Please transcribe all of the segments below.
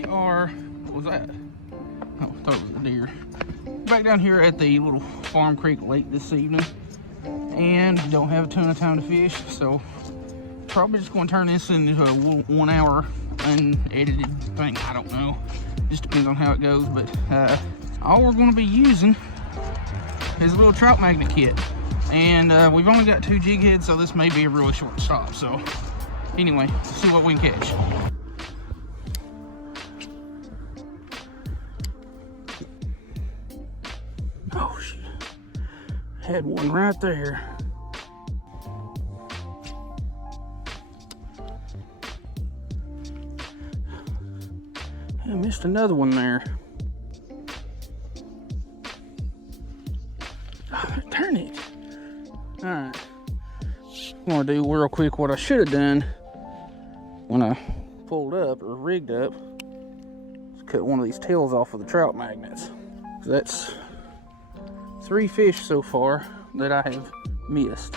We are, what was that? Oh, I thought it was a deer. Back down here at the little Farm Creek Lake this evening, and don't have a ton of time to fish, so probably just going to turn this into a 1 hour unedited thing. I don't know, just depends on how it goes. But all we're going to be using is a little trout magnet kit, and we've only got 2 jig heads, so this may be a really short stop. So anyway, let's see what we can catch. Oh shit, had one right there. I missed another one there. Oh, turn it. Alright, I'm gonna do real quick what I should have done when I pulled up or rigged up. Let's cut one of these tails off of the trout magnets. That's 3 fish so far that I have missed.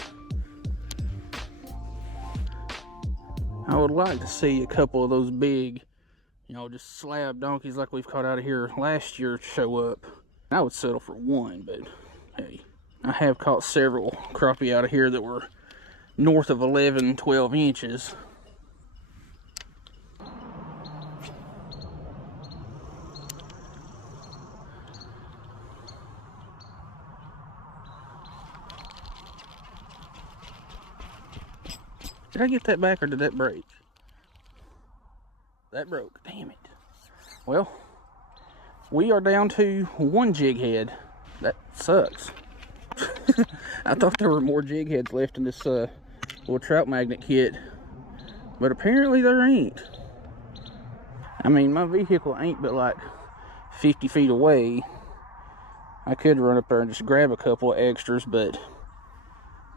I would like to see a couple of those big, you know, just slab donkeys like we've caught out of here last year show up. I would settle for 1, but hey, I have caught several crappie out of here that were north of 11, 12 inches. Did I get that back or did that break? That broke, damn it. Well, we are down to 1 jig head. That sucks. I thought there were more jig heads left in this little trout magnet kit, but apparently there ain't. I mean, my vehicle ain't but like 50 feet away. I could run up there and just grab a couple of extras, but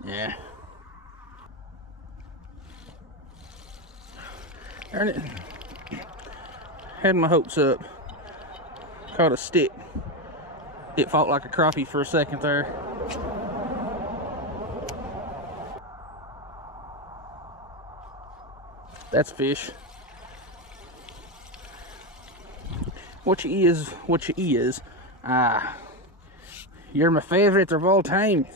yeah. Darn it. Had my hopes up. Caught a stick. It fought like a crappie for a second there. That's fish. What you is. You're my favorite of all time.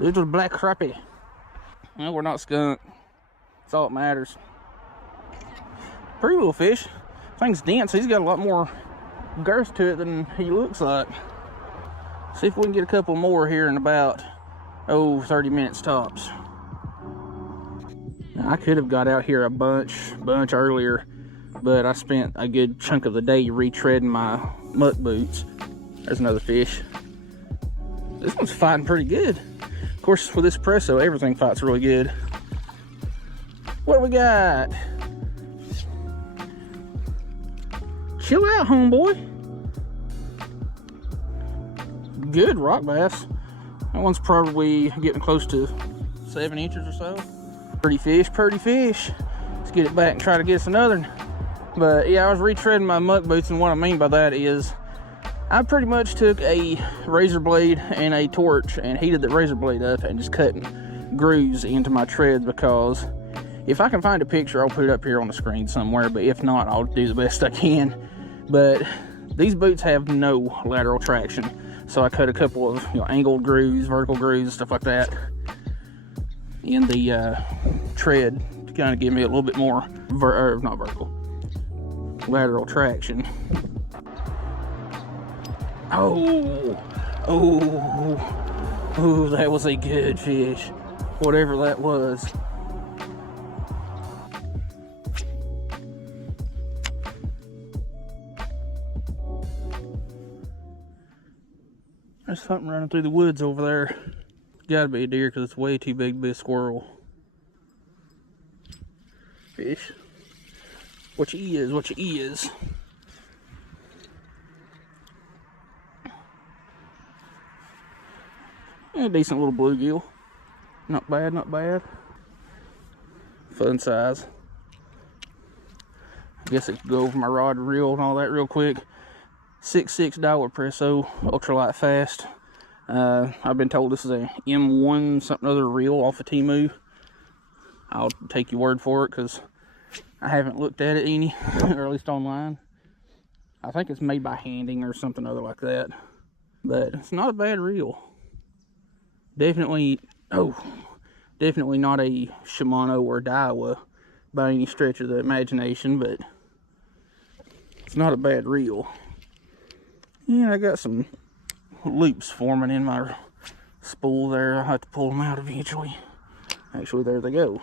Little black crappie. Well, we're not skunked. That's all that matters. Pretty little fish. Thing's dense. He's got a lot more girth to it than he looks like. See if we can get a couple more here in about 30 minutes tops. Now, I could have got out here a bunch earlier, but I spent a good chunk of the day retreading my muck boots. There's another fish. This one's fighting pretty good. Of course, with this presso, everything fights really good. What do we got? Chill out, homeboy. Good rock bass. That one's probably getting close to 7 inches or so. Pretty fish, pretty fish. Let's get it back and try to get us another one. But yeah, I was retreading my muck boots, and what I mean by that is I pretty much took a razor blade and a torch and heated the razor blade up and just cut grooves into my treads, because if I can find a picture, I'll put it up here on the screen somewhere, but if not, I'll do the best I can. But these boots have no lateral traction, so I cut a couple of angled grooves, vertical grooves, stuff like that in the tread to kind of give me a little bit more lateral traction. Oh, that was a good fish, whatever that was. There's something running through the woods over there. Gotta be a deer because it's way too big to be a squirrel. Fish. What you is. A decent little bluegill. Not bad, not bad. Fun size. I guess it could go over my rod and reel and all that real quick. 6.6 Daiwa Presso, ultralight fast. I've been told this is a M1 something other reel off of Temu. I'll take your word for it because I haven't looked at it any, or at least online. I think it's made by Handing or something other like that. But it's not a bad reel. Definitely, definitely not a Shimano or Daiwa by any stretch of the imagination, but it's not a bad reel. Yeah, I got some loops forming in my spool there. I'll have to pull them out eventually. Actually, there they go.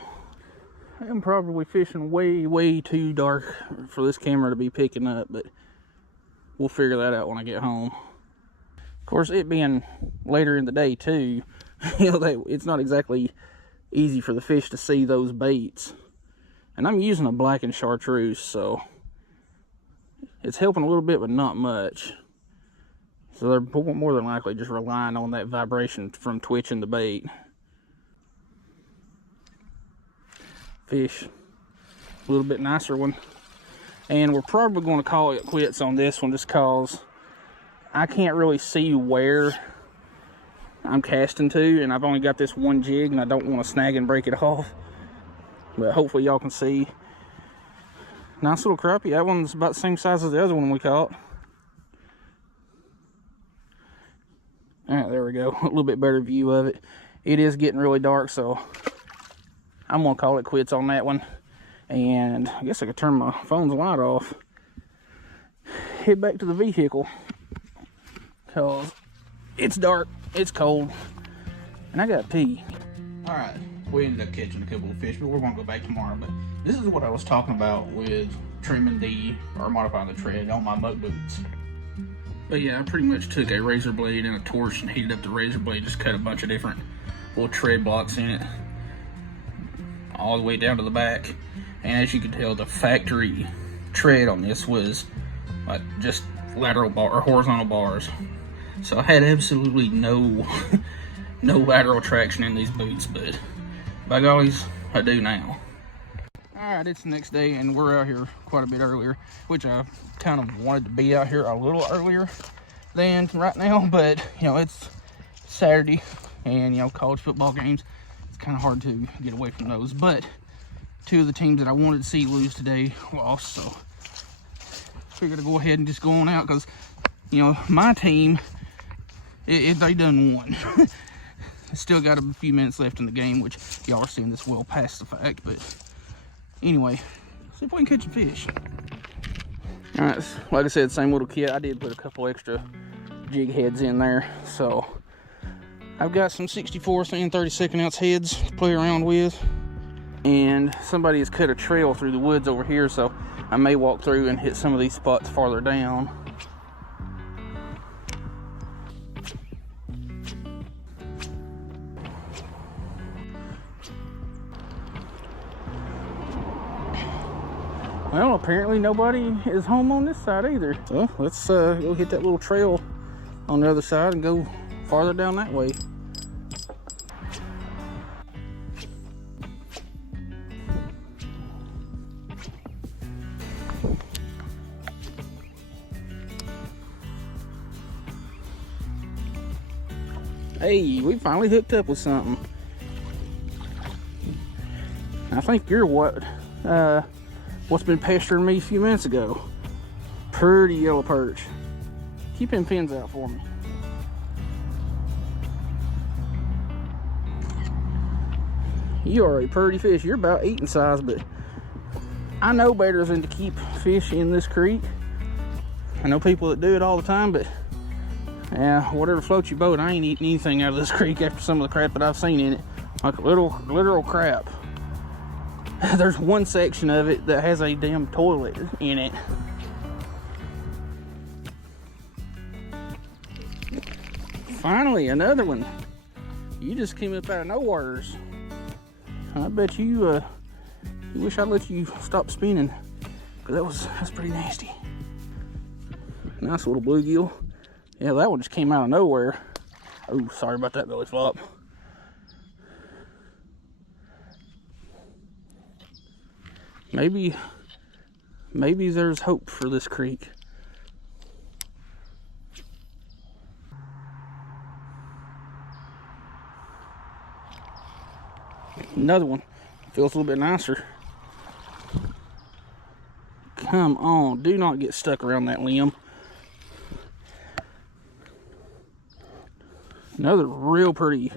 I'm probably fishing way too dark for this camera to be picking up, but we'll figure that out when I get home. Of course, it being later in the day too, you know, it's not exactly easy for the fish to see those baits. And I'm using a blackened chartreuse, so it's helping a little bit, but not much. So they're more than likely just relying on that vibration from twitching the bait. Fish, a little bit nicer one. And we're probably going to call it quits on this one just because I can't really see where I'm casting to, and I've only got this one jig and I don't want to snag and break it off. But hopefully y'all can see. Nice little crappie. That one's about the same size as the other one we caught. Alright, there we go. A little bit better view of it. It is getting really dark, so I'm going to call it quits on that one. And I guess I could turn my phone's light off. Head back to the vehicle. Because it's dark, it's cold, and I got to pee. Alright, we ended up catching a couple of fish, but we're going to go back tomorrow. But this is what I was talking about with trimming or modifying the tread on my muck boots. But yeah, I pretty much took a razor blade and a torch and heated up the razor blade, just cut a bunch of different little tread blocks in it, all the way down to the back. And as you can tell, the factory tread on this was like just lateral bar or horizontal bars. So I had absolutely no lateral traction in these boots, but by gollies, I do now. Alright, it's the next day and we're out here quite a bit earlier, which I kind of wanted to be out here a little earlier than right now, but you know, it's Saturday and you know, college football games, it's kind of hard to get away from those. But two of the teams that I wanted to see lose today lost, so figured to go ahead and just go on out because, you know, my team, they done won. Still got a few minutes left in the game, which y'all are seeing this well past the fact, but anyway, see if we can catch a fish. All right, like I said, same little kit. I did put a couple extra jig heads in there, so I've got some 64th and 32nd ounce heads to play around with. And somebody has cut a trail through the woods over here, so I may walk through and hit some of these spots farther down. Well, apparently nobody is home on this side either. So let's go hit that little trail on the other side and go farther down that way. Hey, we finally hooked up with something. I think you're what's been pestering me a few minutes ago. Pretty yellow perch. Keep them pins out for me. You are a pretty fish. You're about eating size, but I know better than to keep fish in this creek. I know people that do it all the time, but yeah, whatever floats your boat. I ain't eating anything out of this creek after some of the crap that I've seen in it. Like literal crap. There's one section of it that has a damn toilet in it. Finally, another one. You just came up out of nowheres. I bet you wish I'd let you stop spinning, because that's pretty nasty. Nice little bluegill. Yeah, that one just came out of nowhere. Oh, sorry about that belly flop. Maybe there's hope for this creek. Another one. Feels a little bit nicer. Come on, do not get stuck around that limb. Another real pretty,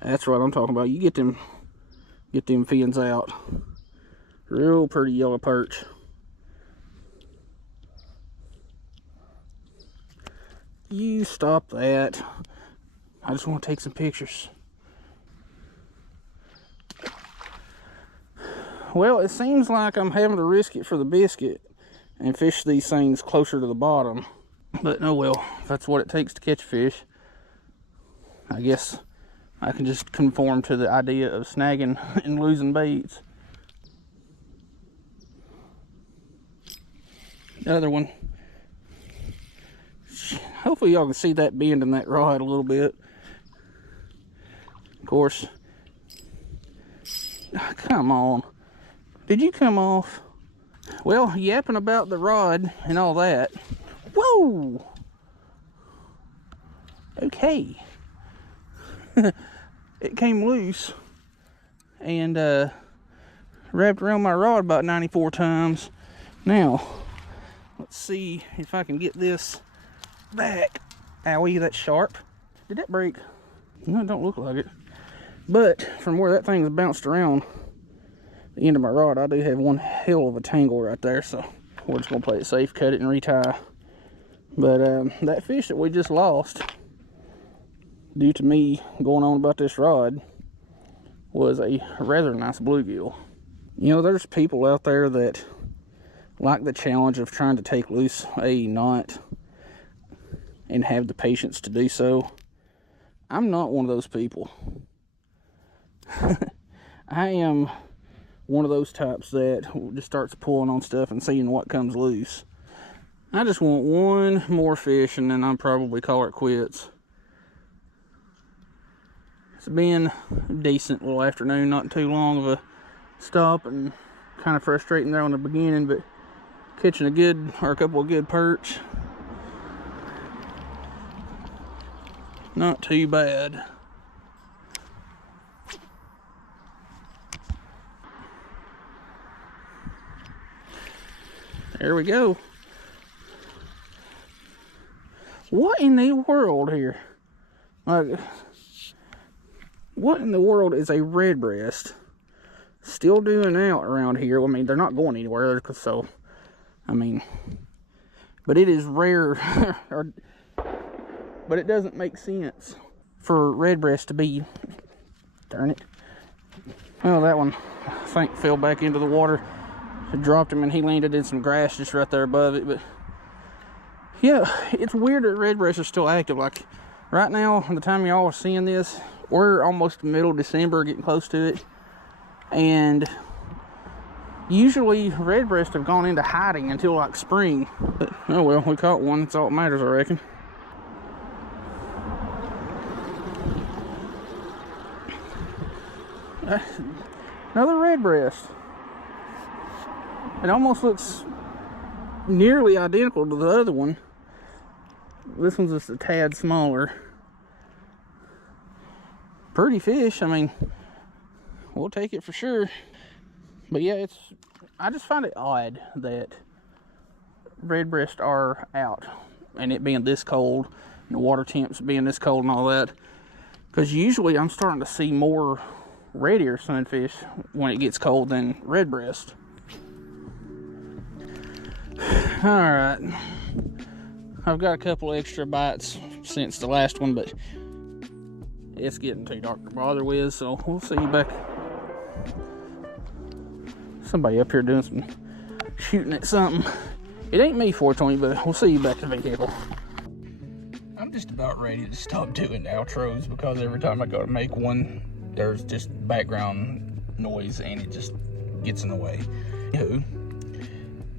that's what I'm talking about. You get them fins out. Real pretty yellow perch. You stop that. I just want to take some pictures. Well, it seems like I'm having to risk it for the biscuit and fish these things closer to the bottom. But oh well, if that's what it takes to catch fish, I guess I can just conform to the idea of snagging and losing baits. Another one. Hopefully y'all can see that bend in that rod a little bit. Of course. Come on. Did you come off? Well, yapping about the rod and all that. Whoa! Okay. It came loose and wrapped around my rod about 94 times. Now, let's see if I can get this back. Owie, that's sharp. Did that break? No, it don't look like it. But from where that thing's bounced around the end of my rod, I do have one hell of a tangle right there, so we're just gonna play it safe, cut it and retie. But that fish that we just lost, due to me going on about this rod, was a rather nice bluegill. You know, there's people out there that like the challenge of trying to take loose a knot and have the patience to do so. I'm not one of those people. I am one of those types that just starts pulling on stuff and seeing what comes loose. I just want one more fish and then I'll probably call it quits. It's been a decent little afternoon, not too long of a stop and kind of frustrating there on the beginning, but catching a couple of good perch. Not too bad. There we go. What in the world here? Like, what in the world is a redbreast still doing out around here? I mean, they're not going anywhere, so, I mean, but it is rare, but it doesn't make sense for redbreast to be, darn it. Well, that one, I think, fell back into the water. I dropped him and he landed in some grass just right there above it, but yeah, it's weird that redbreast are still active. Like right now, the time y'all are seeing this, we're almost middle of December, getting close to it, and usually redbreast have gone into hiding until like spring. But oh well, we caught one. That's all that matters, I reckon. Another redbreast. It almost looks nearly identical to the other one. This one's just a tad smaller. Pretty fish. I mean, we'll take it for sure. But yeah, I just find it odd that redbreast are out, and it being this cold, and the water temps being this cold and all that. Because usually I'm starting to see more red ear sunfish when it gets cold than redbreast. Alright, I've got a couple extra bites since the last one, but it's getting too dark to bother with, so we'll see you back. Somebody up here doing some shooting at something. It ain't me, 420, but we'll see you back in the vehicle. I'm just about ready to stop doing outros because every time I go to make one, there's just background noise and it just gets in the way.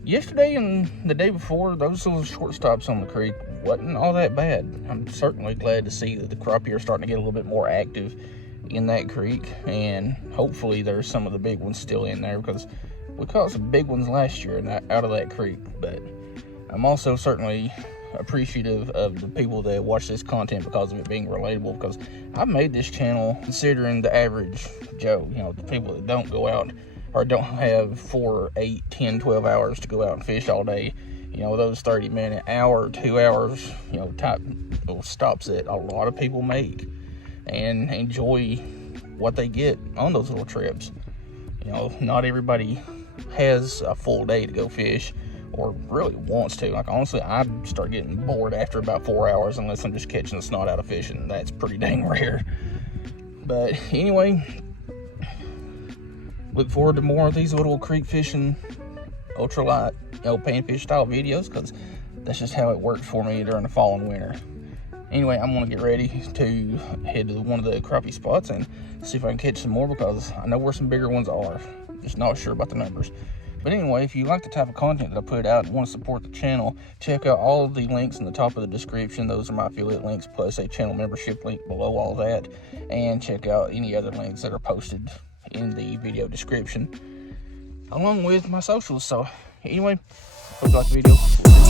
Yesterday and the day before, those little short stops on the creek wasn't all that bad. I'm certainly glad to see that the crappie are starting to get a little bit more active in that creek, and hopefully there's some of the big ones still in there because we caught some big ones last year out of that creek. But I'm also certainly appreciative of the people that watch this content because of it being relatable, because I've made this channel considering the average Joe, you know, the people that don't go out or don't have 4, 8, 10, 12 hours to go out and fish all day. You know, those 30-minute, hour, 2 hours, you know, type stops that a lot of people make and enjoy what they get on those little trips. You know, not everybody has a full day to go fish or really wants to. Like, honestly, I start getting bored after about 4 hours unless I'm just catching the snot out of fishing. That's pretty dang rare. But anyway, look forward to more of these little creek fishing, ultralight, you know, panfish style videos, because that's just how it works for me during the fall and winter. Anyway, I'm gonna get ready to head to one of the crappie spots and see if I can catch some more, because I know where some bigger ones are. Just not sure about the numbers. But anyway, if you like the type of content that I put out and want to support the channel, check out all of the links in the top of the description. Those are my affiliate links, plus a channel membership link below all that. And check out any other links that are posted in the video description, along with my socials. So anyway, hope you like the video.